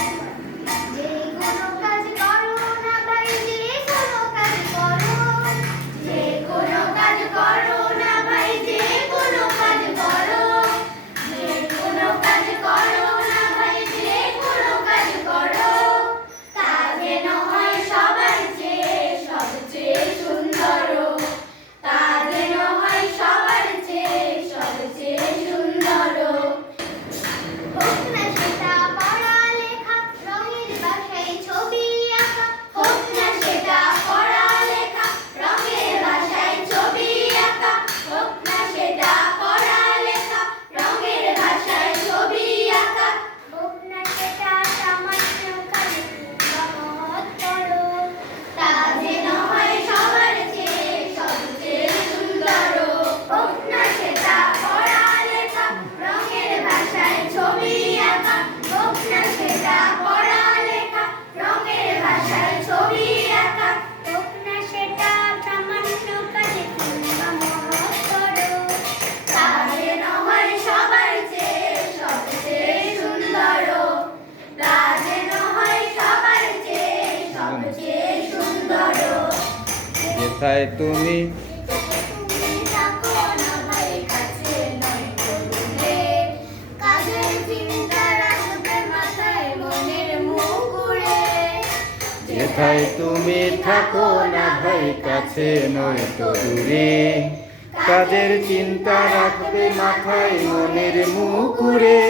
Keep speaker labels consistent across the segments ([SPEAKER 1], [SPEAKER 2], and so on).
[SPEAKER 1] Thank you.
[SPEAKER 2] কোথায় তুমি? কোথায় তুমি থাকো না ভাই, কাছে নয়তো দূরে। কাজের চিন্তা রাখবে মাথায় মনের মুকুরে।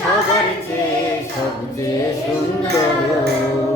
[SPEAKER 2] সবার চেয়ে সবচেয়ে সুন্দর।